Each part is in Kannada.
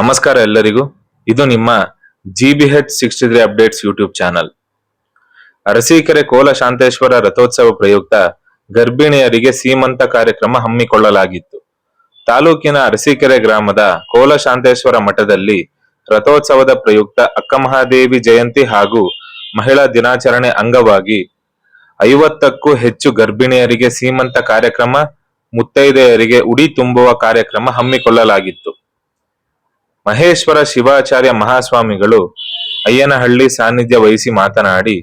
ನಮಸ್ಕಾರ ಎಲ್ಲರಿಗೂ. ಇದು ನಿಮ್ಮ G B H sixty three updates YouTube channel Arsikere ಕೋಲ ಶಾಂತೇಶ್ವರ ರಥೋತ್ಸವ ಪ್ರಯುಕ್ತ ಗರ್ಭಿಣಿಯರಿಗೆ ಸೀಮಂತ ಕಾರ್ಯಕ್ರಮ ಹಮ್ಮಿಕೊಳ್ಳಲಾಗಿತ್ತು. ತಾಲೂಕಿನ ಅರಸೀಕೆರೆ ಗ್ರಾಮದ ಕೋಲ ಶಾಂತೇಶ್ವರ ಮಠದಲ್ಲಿ ರಥೋತ್ಸವದ ಪ್ರಯುಕ್ತ ಅಕ್ಕಮಹಾದೇವಿ ಜಯಂತಿ ಹಾಗೂ ಮಹಿಳಾ ದಿನಾಚರಣೆ ಅಂಗವಾಗಿ ಐವತ್ತಕ್ಕೂ ಹೆಚ್ಚು ಗರ್ಭಿಣಿಯರಿಗೆ ಸೀಮಂತ ಕಾರ್ಯಕ್ರಮ, ಮುತ್ತೈದೆಯರಿಗೆ ಉಡಿ ತುಂಬುವ ಕಾರ್ಯಕ್ರಮ ಹಮ್ಮಿಕೊಳ್ಳಲಾಗಿತ್ತು. ಮಹೇಶ್ವರ ಶಿವಾಚಾರ್ಯ ಮಹಾಸ್ವಾಮಿಗಳು ಅಯ್ಯನಹಳ್ಳಿ ಸಾನ್ನಿಧ್ಯ ವಹಿಸಿ ಮಾತನಾಡಿ,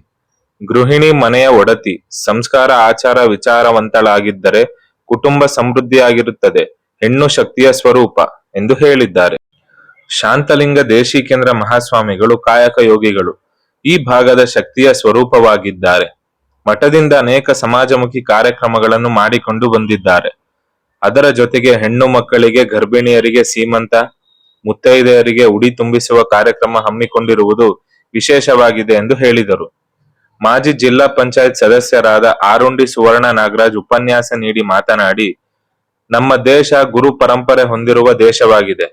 ಗೃಹಿಣಿ ಮನೆಯ ಒಡತಿ ಸಂಸ್ಕಾರ ಆಚಾರ ವಿಚಾರವಂತಳಾಗಿದ್ದರೆ ಕುಟುಂಬ ಸಮೃದ್ಧಿಯಾಗಿರುತ್ತದೆ, ಹೆಣ್ಣು ಶಕ್ತಿಯ ಸ್ವರೂಪ ಎಂದು ಹೇಳಿದ್ದಾರೆ. ಶಾಂತಲಿಂಗ ದೇಶಿಕೇಂದ್ರ ಮಹಾಸ್ವಾಮಿಗಳು ಕಾಯಕ ಯೋಗಿಗಳು ಈ ಭಾಗದ ಶಕ್ತಿಯ ಸ್ವರೂಪವಾಗಿದ್ದಾರೆ. ಮಠದಿಂದ ಅನೇಕ ಸಮಾಜಮುಖಿ ಕಾರ್ಯಕ್ರಮಗಳನ್ನು ಮಾಡಿಕೊಂಡು ಬಂದಿದ್ದಾರೆ. ಅದರ ಜೊತೆಗೆ ಹೆಣ್ಣು ಮಕ್ಕಳಿಗೆ ಗರ್ಭಿಣಿಯರಿಗೆ ಸೀಮಂತ ಮುತ್ತೈದೆಯರಿಗೆ ಉಡಿ ತುಂಬಿಸುವ ಕಾರ್ಯಕ್ರಮ ಹಮ್ಮಿಕೊಂಡಿರುವುದು ವಿಶೇಷವಾಗಿದೆ ಎಂದು ಹೇಳಿದರು. ಮಾಜಿ ಜಿಲ್ಲಾ ಪಂಚಾಯತ್ ಸದಸ್ಯರಾದ ಆರುಂಡಿ ಸುವರ್ಣ ನಾಗರಾಜ್ ಉಪನ್ಯಾಸ ನೀಡಿ ಮಾತನಾಡಿ, ನಮ್ಮ ದೇಶ ಗುರು ಪರಂಪರೆ ಹೊಂದಿರುವ ದೇಶವಾಗಿದೆ.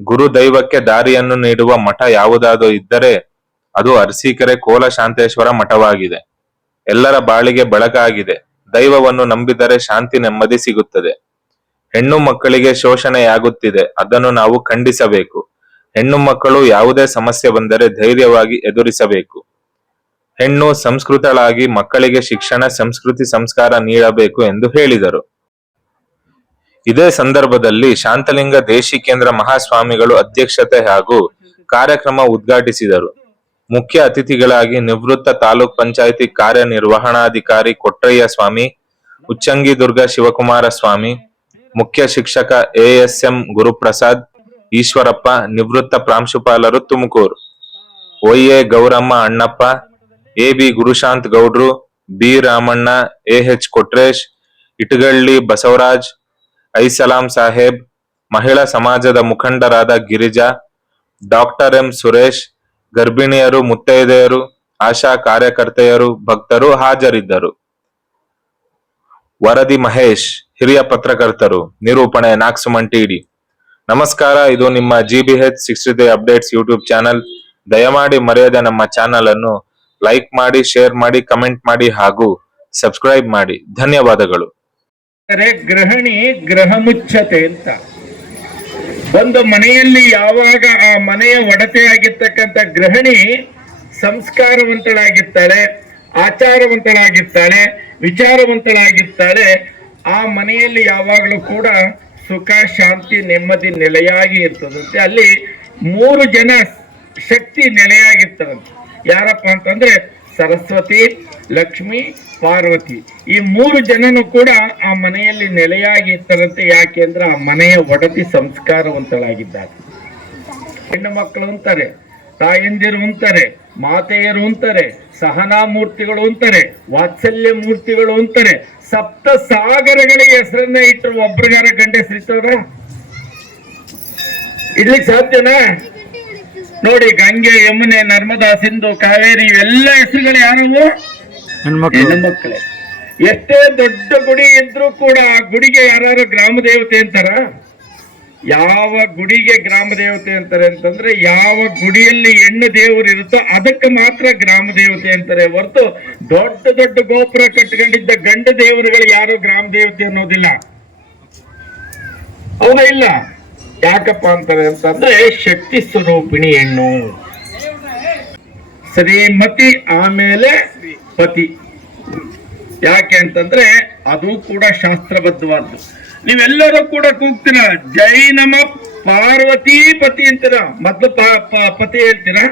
ಗುರು ದೈವಕ್ಕೆ ದಾರಿಯನ್ನು ನೀಡುವ ಮಠ ಯಾವುದಾದರೂ ಇದ್ದರೆ ಅದು ಅರಸೀಕೆರೆ ಕೋಲ ಶಾಂತೇಶ್ವರ ಮಠವಾಗಿದೆ. ಎಲ್ಲರ ಬಾಳಿಗೆ ಬೆಳಕಾಗಿದೆ ದೈವವನ್ನು ನಂಬಿದರೆ ಶಾಂತಿ ನೆಮ್ಮದಿ ಸಿಗುತ್ತದೆ. ಹೆಣ್ಣು ಮಕ್ಕಳಿಗೆ ಶೋಷಣೆಯಾಗುತ್ತಿದೆ, ಅದನ್ನು ನಾವು ಖಂಡಿಸಬೇಕು. ಹೆಣ್ಣು ಮಕ್ಕಳು ಯಾವುದೇ ಸಮಸ್ಯೆ ಬಂದರೆ ಧೈರ್ಯವಾಗಿ ಎದುರಿಸಬೇಕು. ಹೆಣ್ಣು ಸಂಸ್ಕೃತಳಾಗಿ ಮಕ್ಕಳಿಗೆ ಶಿಕ್ಷಣ, ಸಂಸ್ಕೃತಿ ಸಂಸ್ಕಾರ ನೀಡಬೇಕು ಎಂದು ಹೇಳಿದರು. ಇದೇ ಸಂದರ್ಭದಲ್ಲಿ ಶಾಂತಲಿಂಗ ದೇಶಿಕೇಂದ್ರ ಮಹಾಸ್ವಾಮಿಗಳು ಅಧ್ಯಕ್ಷತೆ ಹಾಗೂ ಕಾರ್ಯಕ್ರಮ ಉದ್ಘಾಟಿಸಿದರು. ಮುಖ್ಯ ಅತಿಥಿಗಳಾಗಿ ನಿವೃತ್ತ ತಾಲೂಕ್ ಪಂಚಾಯಿತಿ ಕಾರ್ಯನಿರ್ವಹಣಾಧಿಕಾರಿ ಕೊಟ್ರಯ್ಯ ಸ್ವಾಮಿ, ಉಚ್ಚಂಗಿದುರ್ಗ ಶಿವಕುಮಾರ ಸ್ವಾಮಿ ಮುಖ್ಯ ಶಿಕ್ಷಕ ಎಎಸ್ಎಂ ಗುರುಪ್ರಸಾದ್, ಈಶ್ವರಪ್ಪ, ನಿವೃತ್ತ ಪ್ರಾಂಶುಪಾಲರು Tumakuru. ಒಯ್ಎ Gowramma Annappa A B Gurushant Gowdru, B Ramanna H Kotresh, Itagalli Basavaraj, Islam Saheb, ಮಹಿಳಾ ಸಮಾಜದ ಮುಖಂಡರಾದ ಗಿರಿಜಾ, ಡಾಕ್ಟರ್ ಎಂ ಸುರೇಶ್, ಗರ್ಭಿಣಿಯರು ಮುತ್ತೈದೆಯರು, ಆಶಾ ಕಾರ್ಯಕರ್ತೆಯರು, ಭಕ್ತರು ಹಾಜರಿದ್ದರು. ವರದಿ ಮಹೇಶ್. ಹಿರಿಯ ಪತ್ರಕರ್ತರು, ನಿರೂಪಣೆ ನಾಕ್ಸುಮನ್ ಟಿಡಿ ನಮಸ್ಕಾರ, ಇದು ನಿಮ್ಮ G B H sixty updates YouTube channel. ದಯಮಾಡಿ ಮರೆಯದೆ ನಮ್ಮ ಚಾನಲ್ ಅನ್ನು ಲೈಕ್ ಮಾಡಿ, ಶೇರ್ ಮಾಡಿ, ಕಮೆಂಟ್ ಮಾಡಿ ಹಾಗೂ ಸಬ್ಸ್ಕ್ರೈಬ್ ಮಾಡಿ. ಧನ್ಯವಾದಗಳು. ಗೃಹಿಣಿ, ಗೃಹ ಮುಚ್ಚತೆ ಅಂತ. ಒಂದು ಮನೆಯಲ್ಲಿ ಯಾವಾಗ ಆ ಮನೆಯ ಒಡತೆ ಆಗಿರ್ತಕ್ಕಂಥ ಗೃಹಿಣಿ ಸಂಸ್ಕಾರವಂತಳಾಗಿರ್ತಾಳೆ, ಆಚಾರವಂತಳಾಗಿರ್ತಾಳೆ, ವಿಚಾರವಂತಳಾಗಿರ್ತಾಳೆ ಆ ಮನೆಯಲ್ಲಿ ಯಾವಾಗಲೂ ಕೂಡ ಸುಖ, ಶಾಂತಿ, ನೆಮ್ಮದಿ ನೆಲೆಯಾಗಿ ಇರ್ತದಂತೆ. ಅಲ್ಲಿ ಮೂರು ಜನ ಶಕ್ತಿ ನೆಲೆಯಾಗಿರ್ತದಂತೆ. ಯಾರಪ್ಪ ಅಂತಂದ್ರೆ ಸರಸ್ವತಿ, ಲಕ್ಷ್ಮಿ, ಪಾರ್ವತಿ. ಈ ಮೂರು ಜನನು ಕೂಡ ಆ ಮನೆಯಲ್ಲಿ ನೆಲೆಯಾಗಿ ಇರ್ತಾರಂತೆ. ಯಾಕೆಂದ್ರೆ ಆ ಮನೆಯ ಒಡತಿ ಸಂಸ್ಕಾರವಂತಳಾಗಿದ್ದಾರೆ ಹೆಣ್ಣು ಮಕ್ಕಳು ಅಂತಾರೆ ತಾಯಂದಿರು ಅಂತಾರೆ ಮಾತೆಯರು ಅಂತಾರೆ ಸಹನಾ ಮೂರ್ತಿಗಳು ಅಂತಾರೆ ವಾತ್ಸಲ್ಯ ಮೂರ್ತಿಗಳು ಅಂತಾರೆ ಸಪ್ತ ಸಾಗರಗಳಿಗೆ ಹೆಸರನ್ನ ಇಟ್ಟರು ಒಬ್ರಿಗಾರ ಗಂಡಸ್ರಿತ್ತವ್ರ ಇಡ್ಲಿಕ್ಕೆ ಸಾಧ್ಯನಾ? ನೋಡಿ ಗಂಗೆ ಯಮುನೆ ನರ್ಮದಾ ಸಿಂಧು ಕಾವೇರಿ ಇವೆಲ್ಲ ಹೆಸರುಗಳು ಯಾರವು? ಹೆಣ್ಮಕ್ಳೆ ಮಕ್ಕಳೇ. ಎಷ್ಟೇ ದೊಡ್ಡ ಗುಡಿ ಇದ್ರೂ ಕೂಡ ಆ ಗುಡಿಗೆ ಯಾರು ಗ್ರಾಮ ದೇವತೆ ಅಂತಾರ? ಯಾವ ಗುಡಿಗೆ ಗ್ರಾಮ ದೇವತೆ ಅಂತಾರೆ ಅಂತಂದ್ರೆ ಯಾವ ಗುಡಿಯಲ್ಲಿ ಹೆಣ್ಣು ದೇವರು ಇರುತ್ತೋ ಅದಕ್ಕೆ ಮಾತ್ರ ಗ್ರಾಮ ದೇವತೆ ಅಂತಾರೆ ಹೊರತು ದೊಡ್ಡ ದೊಡ್ಡ ಗೋಪುರ ಕಟ್ಕೊಂಡಿದ್ದ ಗಂಡ ದೇವರುಗಳು ಯಾರು ಗ್ರಾಮ ದೇವತೆ ಅನ್ನೋದಿಲ್ಲ. ಹೌದಾ ಇಲ್ಲ. ಯಾಕಪ್ಪ ಅಂತಾರೆ ಅಂತಂದ್ರೆ ಶಕ್ತಿ ಸ್ವರೂಪಿಣಿ ಹೆಣ್ಣು. ಶ್ರೀಮತಿ ಆಮೇಲೆ ಪತಿ. ಯಾಕೆ ಅಂತಂದ್ರೆ ಅದು ಕೂಡ ಶಾಸ್ತ್ರಬದ್ಧವಾದ್ದು. ನೀವೆಲ್ಲರೂ ಕೂಡ ಕೂಗ್ತೀರ. ಜೈ ನಮ ಪಾರ್ವತಿ ಪತಿ ಅಂತೀರ. ಮೊದಲು ಪತಿ ಹೇಳ್ತೀರಾ?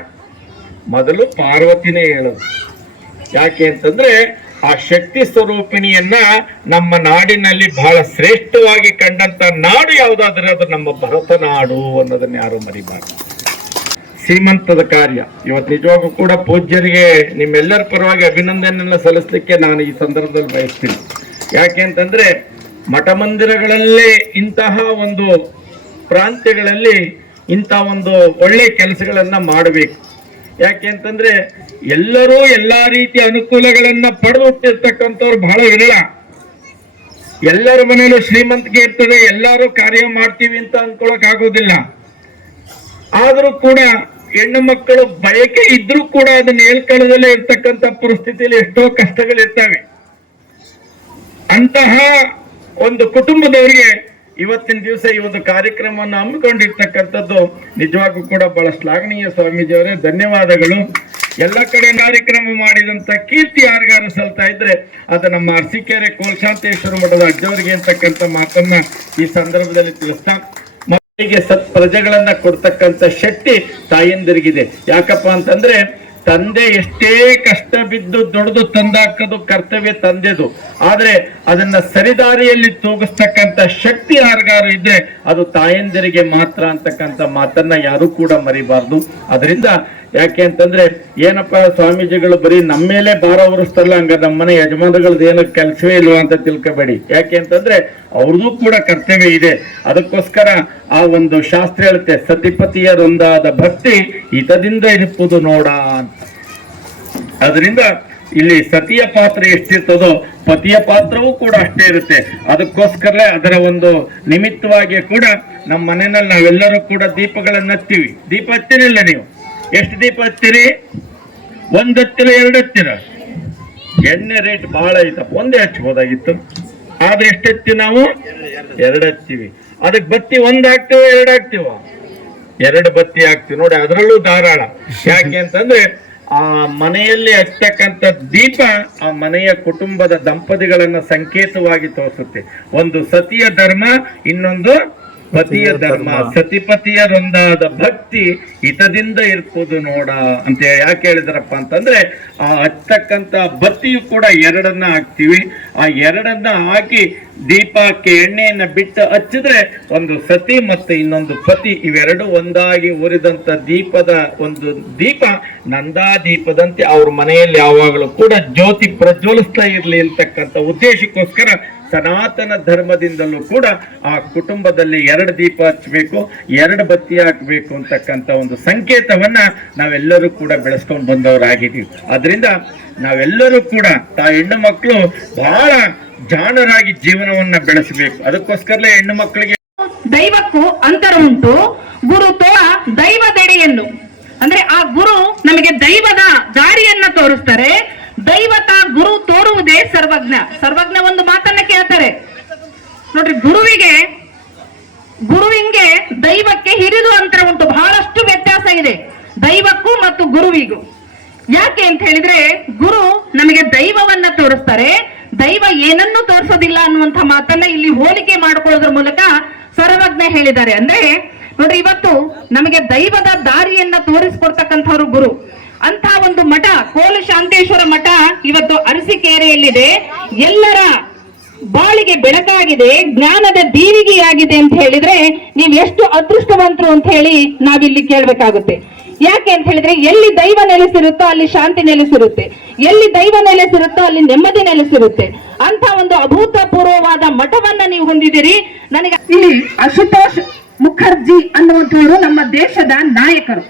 ಮೊದಲು ಪಾರ್ವತಿನೇ ಹೇಳೋದು. ಯಾಕೆ ಅಂತಂದ್ರೆ ಆ ಶಕ್ತಿ ಸ್ವರೂಪಿಣಿಯನ್ನ ನಮ್ಮ ನಾಡಿನಲ್ಲಿ ಬಹಳ ಶ್ರೇಷ್ಠವಾಗಿ ಕಂಡಂತ ನಾಡು ಯಾವುದಾದ್ರೆ ಅದು ನಮ್ಮ ಭರತ ನಾಡು ಅನ್ನೋದನ್ನ ಯಾರು ಮರಿಬಾರ್ದು. ಶ್ರೀಮಂತದ ಕಾರ್ಯ. ಇವತ್ತು ನಿಜವಾಗೂ ಕೂಡ ಪೂಜ್ಯರಿಗೆ ನಿಮ್ಮೆಲ್ಲರ ಪರವಾಗಿ ಅಭಿನಂದನೆಯನ್ನ ಸಲ್ಲಿಸಲಿಕ್ಕೆ ನಾನು ಈ ಸಂದರ್ಭದಲ್ಲಿ ಬಯಸ್ತೀನಿ. ಯಾಕೆ ಅಂತಂದ್ರೆ ಮಠ ಮಂದಿರಗಳಲ್ಲೇ ಇಂತಹ ಒಂದು ಪ್ರಾಂತ್ಯಗಳಲ್ಲಿ ಇಂಥ ಒಂದು ಒಳ್ಳೆ ಕೆಲಸಗಳನ್ನ ಮಾಡಬೇಕು. ಯಾಕೆ ಅಂತಂದ್ರೆ ಎಲ್ಲರೂ ಎಲ್ಲಾ ರೀತಿಯ ಅನುಕೂಲಗಳನ್ನ ಪಡೆದು ಹುಟ್ಟಿರ್ತಕ್ಕಂಥವ್ರು ಬಹಳ ಇರಲ್ಲ ಎಲ್ಲರ ಮನೆಯಲ್ಲೂ ಶ್ರೀಮಂತಿಕೆ ಇರ್ತದೆ, ಎಲ್ಲರೂ ಕಾರ್ಯ ಮಾಡ್ತೀವಿ ಅಂತ ಅನ್ಕೊಳಕ್ ಆಗೋದಿಲ್ಲ ಆದ್ರೂ ಕೂಡ ಹೆಣ್ಣು ಮಕ್ಕಳು ಬಯಕೆ ಇದ್ರೂ ಕೂಡ ಅದನ್ನ ಹೇಳ್ಕೊಳ್ಳದಲ್ಲೇ ಇರ್ತಕ್ಕಂಥ ಪರಿಸ್ಥಿತಿಯಲ್ಲಿ ಎಷ್ಟೋ ಕಷ್ಟಗಳಿರ್ತವೆ. ಅಂತಹ ಒಂದು ಕುಟುಂಬದವರಿಗೆ ಇವತ್ತಿನ ದಿವಸ ಈ ಒಂದು ಕಾರ್ಯಕ್ರಮವನ್ನು ಹಮ್ಮಿಕೊಂಡಿರ್ತಕ್ಕಂಥದ್ದು ನಿಜವಾಗೂ ಕೂಡ ಬಹಳ ಶ್ಲಾಘನೀಯ ಸ್ವಾಮೀಜಿಯವರೇ, ಧನ್ಯವಾದಗಳು. ಎಲ್ಲ ಕಡೆ ಕಾರ್ಯಕ್ರಮ ಮಾಡಿದಂತ ಕೀರ್ತಿ ಯಾರಿಗಾರು ಸಲ್ತಾ ಇದ್ರೆ ಅದು ನಮ್ಮ ಅರಸಿಕೆರೆ ಕೋಲ್ಶಾಂತೇಶ್ವರ ಮಠದ ಅಜ್ಜವರಿಗೆ ಅಂತಕ್ಕಂಥ ಮಾತನ್ನ ಈ ಸಂದರ್ಭದಲ್ಲಿ ತಿಳಿಸ್ತಾ ಮಕ್ಕಳಿಗೆ ಸತ್ ಪ್ರಜೆಗಳನ್ನ ಕೊಡ್ತಕ್ಕಂಥ ಶಕ್ತಿ ತಾಯಂದಿರಿಗಿದೆ. ಯಾಕಪ್ಪ ಅಂತಂದ್ರೆ ತಂದೆ ಎಷ್ಟೇ ಕಷ್ಟ ಬಿದ್ದು ದೊಡ್ಡದು ತಂದಾಕೋದು ಕರ್ತವ್ಯ ತಂದೆದು. ಆದರೆ ಅದನ್ನ ಸರಿದಾರಿಯಲ್ಲಿ ತೂಗಿಸ್ತಕ್ಕಂಥ ಶಕ್ತಿ ಯಾರಿಗಾರು ಇದ್ರೆ ಅದು ತಾಯಂದಿರಿಗೆ ಮಾತ್ರ ಅಂತಕ್ಕಂಥ ಮಾತನ್ನ ಯಾರು ಕೂಡ ಮರಿಬಾರ್ದು. ಅದರಿಂದ ಯಾಕೆ ಅಂತಂದ್ರೆ ಏನಪ್ಪ ಸ್ವಾಮೀಜಿಗಳು ಬರೀ ನಮ್ಮ ಮೇಲೆ ಭಾರ ಹೊರಿಸ್ತಾರಲ್ಲ ಹಂಗ ನಮ್ಮ ಮನೆ ಯಜಮಾನಗಳದ್ದು ಏನೋ ಕೆಲಸವೇ ಇಲ್ವಾ ಅಂತ ತಿಳ್ಕೊಬೇಡಿ. ಯಾಕೆ ಅಂತಂದ್ರೆ ಅವ್ರದ್ದು ಕೂಡ ಕರ್ತವ್ಯ ಇದೆ. ಅದಕ್ಕೋಸ್ಕರ ಆ ಒಂದು ಶಾಸ್ತ್ರ ಹೇಳುತ್ತೆ ಸತಿಪತಿಯರೊಂದಾದ ಭಕ್ತಿ ಹಿತದಿಂದ ಇರುವುದು ನೋಡ ಅಂತ. ಅದರಿಂದ ಇಲ್ಲಿ ಸತಿಯ ಪಾತ್ರ ಎಷ್ಟಿರ್ತದೋ ಪತಿಯ ಪಾತ್ರವೂ ಕೂಡ ಅಷ್ಟೇ ಇರುತ್ತೆ. ಅದಕ್ಕೋಸ್ಕರಲೇ ಅದರ ಒಂದು ನಿಮಿತ್ತವಾಗಿ ಕೂಡ ನಮ್ಮ ಮನೆಯಲ್ಲಿ ನಾವೆಲ್ಲರೂ ಕೂಡ ದೀಪಗಳನ್ನು ಹತ್ತೀವಿ ದೀಪ ಹತ್ತಿರಲ್ಲ ನೀವು? ಎಷ್ಟು ದೀಪ ಹತ್ತಿರಿ ಒಂದು ಹತ್ತಿರ, ಎರಡು ಹತ್ತಿರ? ಎಣ್ಣೆ ರೇಟ್ ಬಹಳ ಐತಪ್ಪ. ಒಂದೇ ಹಚ್ಬೋದಾಗಿತ್ತು ಆದ್ರೆ ಎಷ್ಟು ಹತ್ತಿ ನಾವು? ಎರಡು ಹತ್ತೀವಿ ಅದಕ್ಕೆ ಬತ್ತಿ ಒಂದು ಹಾಕ್ತೀವ, ಎರಡು ಹಾಕ್ತೀವ? ಎರಡು ಬತ್ತಿ ಹಾಕ್ತಿವಿ. ನೋಡಿ, ಅದರಲ್ಲೂ ಧಾರಾಳ. ಯಾಕೆ ಅಂತಂದ್ರೆ ಆ ಮನೆಯಲ್ಲಿ ಹಚ್ಚತಕ್ಕಂಥ ದೀಪ ಆ ಮನೆಯ ಕುಟುಂಬದ ದಂಪತಿಗಳನ್ನ ಸಂಕೇತವಾಗಿ ತೋರಿಸುತ್ತೆ. ಒಂದು ಸತಿಯ ಧರ್ಮ ಇನ್ನೊಂದು ಪತಿಯ ಧರ್ಮ. ಸತಿಪತಿಯರೊಂದಾದ ಭಕ್ತಿ ಹಿತದಿಂದ ಇರ್ಬೋದು ನೋಡ ಅಂತ ಯಾಕೆ ಹೇಳಿದ್ರಪ್ಪ ಅಂತಂದ್ರೆ ಆ ಹಚ್ಚತಕ್ಕಂತ ಬತ್ತಿಯು ಕೂಡ ಎರಡನ್ನ ಹಾಕ್ತಿವಿ. ಆ ಎರಡನ್ನ ಹಾಕಿ ದೀಪಕ್ಕೆ ಎಣ್ಣೆಯನ್ನ ಬಿಟ್ಟು ಹಚ್ಚಿದ್ರೆ ಒಂದು ಸತಿ ಮತ್ತು ಇನ್ನೊಂದು ಪತಿ ಇವೆರಡು ಒಂದಾಗಿ ಉರಿದಂತ ದೀಪದ ಒಂದು ದೀಪ ನಂದಾ ದೀಪದಂತೆ ಅವ್ರ ಮನೆಯಲ್ಲಿ ಯಾವಾಗಲೂ ಕೂಡ ಜ್ಯೋತಿ ಪ್ರಜ್ವಲಿಸ್ತಾ ಇರಲಿ ಅಂತಕ್ಕಂಥ ಉದ್ದೇಶಕ್ಕೋಸ್ಕರ ಸನಾತನ ಧರ್ಮದಿಂದಲೂ ಕೂಡ ಆ ಕುಟುಂಬದಲ್ಲಿ ಎರಡು ದೀಪ ಹಚ್ಚಬೇಕು, ಎರಡು ಬತ್ತಿ ಹಾಕಬೇಕು ಅಂತಕ್ಕಂಥ ಒಂದು ಸಂಕೇತವನ್ನ ನಾವೆಲ್ಲರೂ ಕೂಡ ಬೆಳೆಸ್ಕೊಂಡು ಬಂದವರಾಗಿದ್ದೀವಿ. ಅದರಿಂದ ನಾವೆಲ್ಲರೂ ಕೂಡ ತಾ ಹೆಣ್ಣು ಮಕ್ಕಳು ಬಹಳ ಜಾಣರಾಗಿ ಜೀವನವನ್ನ ಬೆಳೆಸಬೇಕು. ಅದಕ್ಕೋಸ್ಕರಲೇ ಹೆಣ್ಣು ಮಕ್ಕಳಿಗೆ ದೈವಕ್ಕೂ ಅಂತರ ಉಂಟು. ಗುರು ತೋಳ ದೈವದೆಡೆಯನ್ನು ಅಂದ್ರೆ ಆ ಗುರು ನಮಗೆ ದೈವದ ದಾರಿಯನ್ನ ತೋರಿಸ್ತಾರೆ. ದೈವತ ಗುರು ತೋರುವುದೇ ಸರ್ವಜ್ಞ. ಸರ್ವಜ್ಞ ಒಂದು ಮಾತನ್ನ ಕೇಳ್ತಾರೆ. ನೋಡ್ರಿ, ಗುರುವಿಗೆ, ಗುರುವಿಂಗೆ ದೈವಕ್ಕೆ ಹಿರಿದು ಅಂತರ ಉಂಟು. ಬಹಳಷ್ಟು ವ್ಯತ್ಯಾಸ ಇದೆ. ದೈವಕ್ಕೂ ಮತ್ತು ಗುರುವಿಗೂ. ಯಾಕೆ ಅಂತ ಹೇಳಿದ್ರೆ, ಗುರು ನಮಗೆ ದೈವವನ್ನ ತೋರಿಸ್ತಾರೆ. ದೈವ ಏನನ್ನು ತೋರಿಸೋದಿಲ್ಲ ಅನ್ನುವಂಥ ಮಾತನ್ನ ಇಲ್ಲಿ ಹೋಲಿಕೆ ಮಾಡ್ಕೊಳ್ಳೋದ್ರ ಮೂಲಕ ಸರ್ವಜ್ಞ ಹೇಳಿದ್ದಾರೆ. ಅಂದ್ರೆ ನೋಡ್ರಿ ಇವತ್ತು ನಮಗೆ ದೈವದ ದಾರಿಯನ್ನ ತೋರಿಸ್ಕೊಡ್ತಕ್ಕಂಥವ್ರು ಗುರು. ಅಂತ ಒಂದು ಮಠ, ಕೋಲ ಶಾಂತೇಶ್ವರ ಮಠ ಇವತ್ತು ಅರಸಿಕೇರೆಯಲ್ಲಿದೆ. ಎಲ್ಲರ ಬಾಳಿಗೆ ಬೆಳಕಾಗಿದೆ, ಜ್ಞಾನದ ದೀವಿಗೆಯಾಗಿದೆ ಅಂತ ಹೇಳಿದ್ರೆ ನೀವು ಎಷ್ಟು ಅದೃಷ್ಟವಂತರು ಅಂತ ಹೇಳಿ ನಾವಿಲ್ಲಿ ಕೇಳ್ಬೇಕಾಗುತ್ತೆ. ಯಾಕೆ ಅಂತ ಹೇಳಿದ್ರೆ ಎಲ್ಲಿ ದೈವ ನೆಲೆಸಿರುತ್ತೋ ಅಲ್ಲಿ ಶಾಂತಿ ನೆಲೆಸಿರುತ್ತೆ. ಎಲ್ಲಿ ದೈವ ನೆಲೆಸಿರುತ್ತೋ ಅಲ್ಲಿ ನೆಮ್ಮದಿ ನೆಲೆಸಿರುತ್ತೆ. ಅಂತ ಒಂದು ಅಭೂತಪೂರ್ವವಾದ ಮಠವನ್ನ ನೀವು ಹೊಂದಿದ್ದೀರಿ. ನನಗೆ ಇಲ್ಲಿ ಅಶುತೋಷ್ ಮುಖರ್ಜಿ ಅನ್ನುವಂಥವರು ನಮ್ಮ ದೇಶದ ನಾಯಕರು.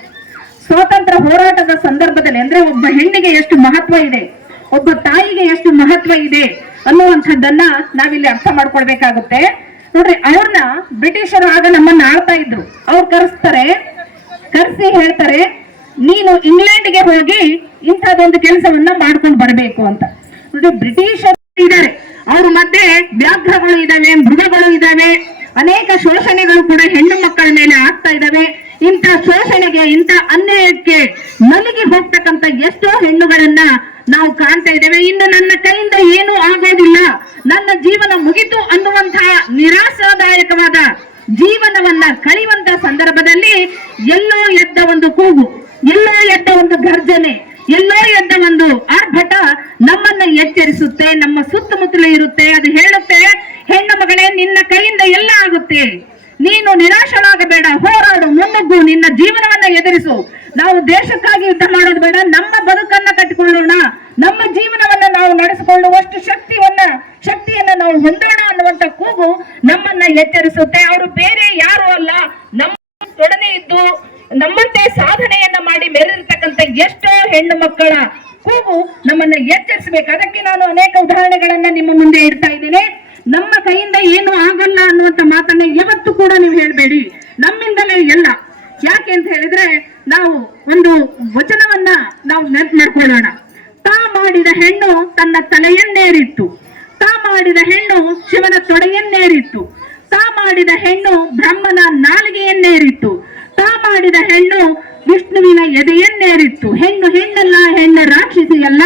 ಸ್ವಾತಂತ್ರ್ಯ ಹೋರಾಟದ ಸಂದರ್ಭದಲ್ಲಿ ಅಂದ್ರೆ ಒಬ್ಬ ಹೆಣ್ಣಿಗೆ ಎಷ್ಟು ಮಹತ್ವ ಇದೆ, ಒಬ್ಬ ತಾಯಿಗೆ ಎಷ್ಟು ಮಹತ್ವ ಇದೆ ಅನ್ನುವಂಥದ್ದನ್ನ ನಾವಿಲ್ಲಿ ಅರ್ಥ ಮಾಡ್ಕೊಳ್ಬೇಕಾಗುತ್ತೆ. ನೋಡ್ರಿ, ಅವ್ರನ್ನ ಬ್ರಿಟಿಷರು ಆಗ ನಮ್ಮನ್ನ ಆಳ್ತಾ ಇದ್ರು. ಅವ್ರು ಕರೆಸ್ತಾರೆ ಕರೆಸಿ ಹೇಳ್ತಾರೆ, ನೀನು ಇಂಗ್ಲೆಂಡ್ಗೆ ಹೋಗಿ ಇಂಥದ್ದೊಂದು ಕೆಲಸವನ್ನ ಮಾಡ್ಕೊಂಡು ಬರಬೇಕು ಅಂತ. ಬ್ರಿಟಿಷರು ಇದ್ದಾರೆ. ಅವ್ರ ಮಧ್ಯೆ ವ್ಯಾಘ್ರಗಳು ಇದ್ದಾವೆ, ಮೃಗಗಳು ಇದ್ದಾವೆ, ಅನೇಕ ಶೋಷಣೆಗಳು ಕೂಡ ಹೆಣ್ಣು ಮಕ್ಕಳ ಮೇಲೆ ಆಗ್ತಾ ಇದ್ದಾವೆ. ಇಂಥ ಶೋಷಣೆಗೆ, ಇಂಥ ಅನ್ಯಾಯಕ್ಕೆ ನಲಿಗೆ ಹೋಗ್ತಕ್ಕಂಥ ಎಷ್ಟೋ ಹೆಣ್ಣುಗಳನ್ನ ನಾವು ಕಾಣ್ತಾ ಇದ್ದೇವೆ. ಇನ್ನು ನನ್ನ ಕೈಯಿಂದ ಏನೂ ಆಗೋದಿಲ್ಲ. ನನ್ನ ಜೀವನ ಮುಗಿತು ಅನ್ನುವಂತಹ ನಿರಾಶಾದಾಯಕವಾದ ಜೀವನವನ್ನ ಕಳೆಯುವಂತ ಸಂದರ್ಭದಲ್ಲಿ ಎಲ್ಲೋ ಎದ್ದ ಒಂದು ಕೂಗು, ಎಲ್ಲೋ ಎದ್ದ ಒಂದು ಗರ್ಜನೆ, ಎಲ್ಲೋ ಎದ್ದ ಒಂದು ಆರ್ಭಟ ನಮ್ಮನ್ನ ಎಚ್ಚರಿಸುತ್ತೆ, ನಮ್ಮ ಸುತ್ತಮುತ್ತಲ ಇರುತ್ತೆ. ಅದು ಹೇಳುತ್ತೆ, ಹೆಣ್ಣು ಮಗಳೇ, ನಿನ್ನ ಕೈಯಿಂದ ಎಲ್ಲ ಆಗುತ್ತೆ. ನೀನು ನಿರಾಶನಾಗಬೇಡ, ಹೋರಾಡು, ಮುನ್ನುಗ್ಗು, ನಿನ್ನ ಜೀವನವನ್ನ ಎದುರಿಸು. ನಾವು ದೇಶಕ್ಕಾಗಿ ಯುದ್ಧ ಮಾಡೋದು ಬೇಡ, ನಮ್ಮ ಬದುಕನ್ನ ಕಟ್ಟಿಕೊಳ್ಳೋಣ. ನಮ್ಮ ಜೀವನವನ್ನ ನಾವು ನಡೆಸಿಕೊಳ್ಳುವಷ್ಟು ಶಕ್ತಿಯನ್ನ ಶಕ್ತಿಯನ್ನ ನಾವು ಹೊಂದೋಣ. ಎಚ್ಚರಿಸುತ್ತೆ ಅವರು ಬೇರೆ ಯಾರು ಅಲ್ಲ. ನಮ್ಮ ತೊಡನೆ ಇದ್ದು ನಮ್ಮಂತೆ ಸಾಧನೆಯನ್ನ ಮಾಡಿ ಮೆರೆದಿರ್ತಕ್ಕಂಥ ಎಷ್ಟೋ ಹೆಣ್ಣು ಮಕ್ಕಳ ಕೂಗು ನಮ್ಮನ್ನ ಎಚ್ಚರಿಸಬೇಕು. ಅದಕ್ಕೆ ನಾನು ಅನೇಕ ಉದಾಹರಣೆಗಳನ್ನ ನಿಮ್ಮ ಮುಂದೆ ಇಡ್ತಾ ಇದ್ದೇನೆ. ನಮ್ಮ ಕೈಯಿಂದ ಏನು ಆಗಲ್ಲ ಅನ್ನುವಂತ ಮಾತನ್ನ ಯಾವತ್ತೂ ಕೂಡ ನೀವು ಹೇಳ್ಬೇಡಿ ನಮ್ಮಿಂದಲೇ ಎಲ್ಲ ಯಾಕೆ ಅಂತ ಹೇಳಿದ್ರೆ ವಚನವನ್ನ ನಾವು ನೆನ್ಪು ಮಾಡ್ಕೊಳ್ಳೋಣ ತಾ ಮಾಡಿದ ಹೆಣ್ಣು ತನ್ನ ತಲೆಯನ್ನೇರಿತ್ತು ತಾ ಮಾಡಿದ ಹೆಣ್ಣು ಶಿವನ ತೊಡೆಯನ್ನೇರಿತ್ತು ತಾ ಮಾಡಿದ ಹೆಣ್ಣು ಬ್ರಹ್ಮನ ನಾಲಿಗೆಯನ್ನೇರಿತ್ತು ತಾ ಮಾಡಿದ ಹೆಣ್ಣು ವಿಷ್ಣುವಿನ ಎದೆಯನ್ನೇರಿತ್ತು. ಹೆಣ್ಣು ಹೆಣ್ಣಲ್ಲ, ಹೆಣ್ಣು ರಾಕ್ಷಸಿಯಲ್ಲ.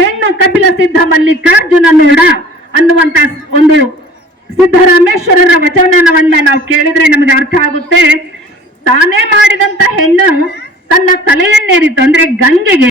ಹೆಣ್ಣು ಕಪಿಲ ಸಿದ್ಧ ಮಲ್ಲಿಕಾರ್ಜುನ ನೋಡ ಅನ್ನುವಂತ ಒಂದು ಸಿದ್ದರಾಮೇಶ್ವರರ ವಚನವನ್ನ ನಾವು ಕೇಳಿದ್ರೆ ನಮಗೆ ಅರ್ಥ ಆಗುತ್ತೆ. ತಾನೇ ಮಾಡಿದಂತ ಹೆಣ್ಣು ತನ್ನ ತಲೆಯನ್ನೇರಿತ್ತು. ಅಂದ್ರೆ ಗಂಗೆಗೆ